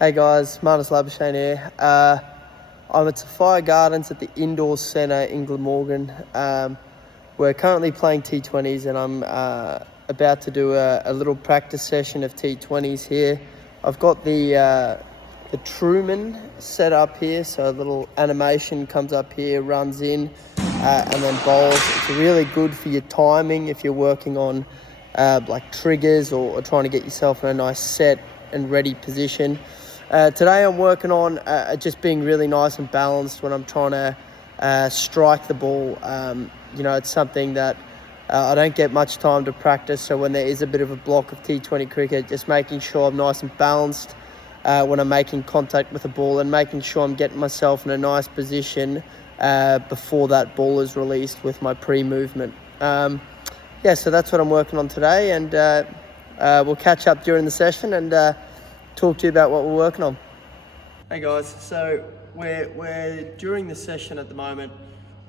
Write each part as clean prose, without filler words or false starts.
Hey guys, Marnus Labuschagne here. I'm at Sapphire Gardens at the Indoor Centre in Glamorgan. We're currently playing T20s and I'm about to do a little practice session of T20s here. I've got the Truman set up here, so a little animation comes up here, runs in and then bowls. It's really good for your timing if you're working on like triggers or trying to get yourself in a nice set and ready position. Today I'm working on just being really nice and balanced when I'm trying to strike the ball. It's something that I don't get much time to practice, so when there is a bit of a block of T20 cricket, just making sure I'm nice and balanced when I'm making contact with the ball and making sure I'm getting myself in a nice position before that ball is released with my pre-movement. So that's what I'm working on today, and we'll catch up during the session and talk to you about what we're working on. Hey guys, so we're during the session at the moment.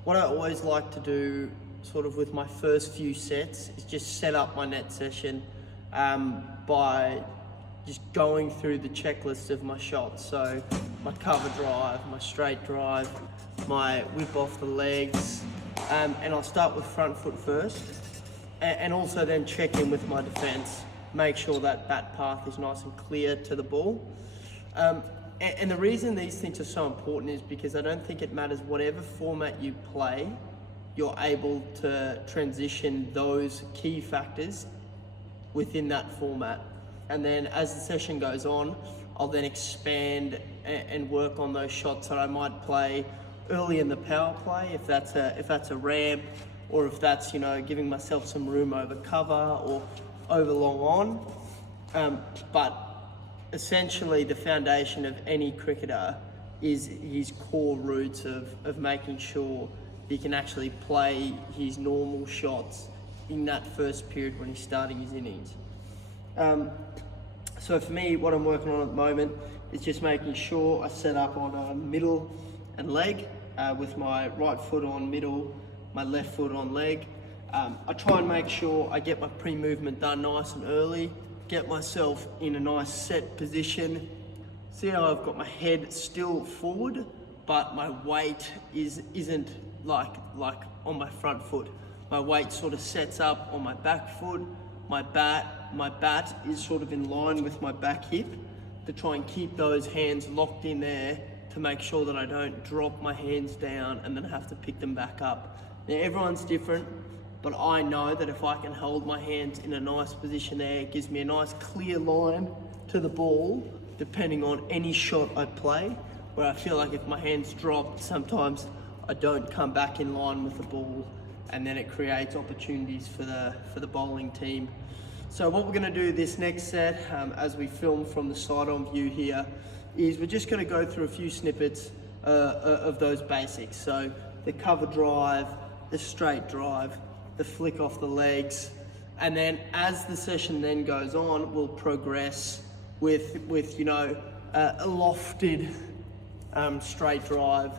What I always like to do sort of with my first few sets is just set up my net session by just going through the checklist of my shots. So my cover drive, my straight drive, my whip off the legs, and I'll start with front foot first, and also then check in with my defense. Make sure that bat path is nice and clear to the ball. And the reason these things are so important is because I don't think it matters whatever format you play, you're able to transition those key factors within that format. And then as the session goes on, I'll then expand and work on those shots that I might play early in the power play, if that's a ramp, or if that's giving myself some room over cover or over long on. But essentially the foundation of any cricketer is his core roots of making sure he can actually play his normal shots in that first period when he's starting his innings. So for me, what I'm working on at the moment is just making sure I set up on middle and leg with my right foot on middle, my left foot on leg. I try and make sure I get my pre-movement done nice and early, get myself in a nice set position. See how I've got my head still forward, but my weight isn't like on my front foot. My weight sort of sets up on my back foot. My bat is sort of in line with my back hip to try and keep those hands locked in there to make sure that I don't drop my hands down and then have to pick them back up. Now everyone's different, but I know that if I can hold my hands in a nice position there, it gives me a nice clear line to the ball, depending on any shot I play, where I feel like if my hands drop, sometimes I don't come back in line with the ball, and then it creates opportunities for the bowling team. So what we're gonna do this next set, as we film from the side-on view here, is we're just gonna go through a few snippets of those basics. So the cover drive, the straight drive, the flick off the legs, and then as the session then goes on, we'll progress with a lofted straight drive,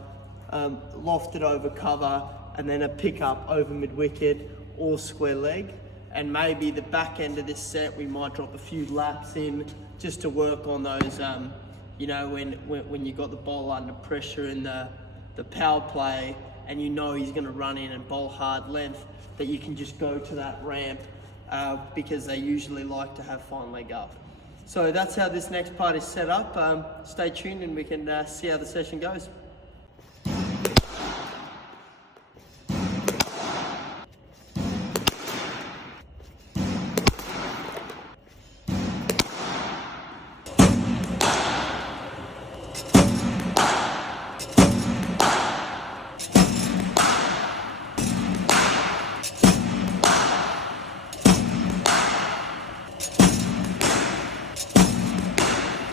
lofted over cover, and then a pick up over mid wicket or square leg. And maybe the back end of this set we might drop a few laps in just to work on those when you got the ball under pressure in the power play and he's going to run in and bowl hard length, that you can just go to that ramp because they usually like to have fine leg up. So that's how this next part is set up. Stay tuned and we can see how the session goes.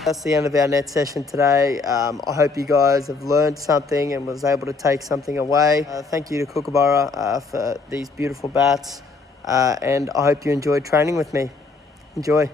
That's the end of our net session today. I hope you guys have learned something and was able to take something away. Thank you to Kookaburra for these beautiful bats, and I hope you enjoyed training with me. Enjoy.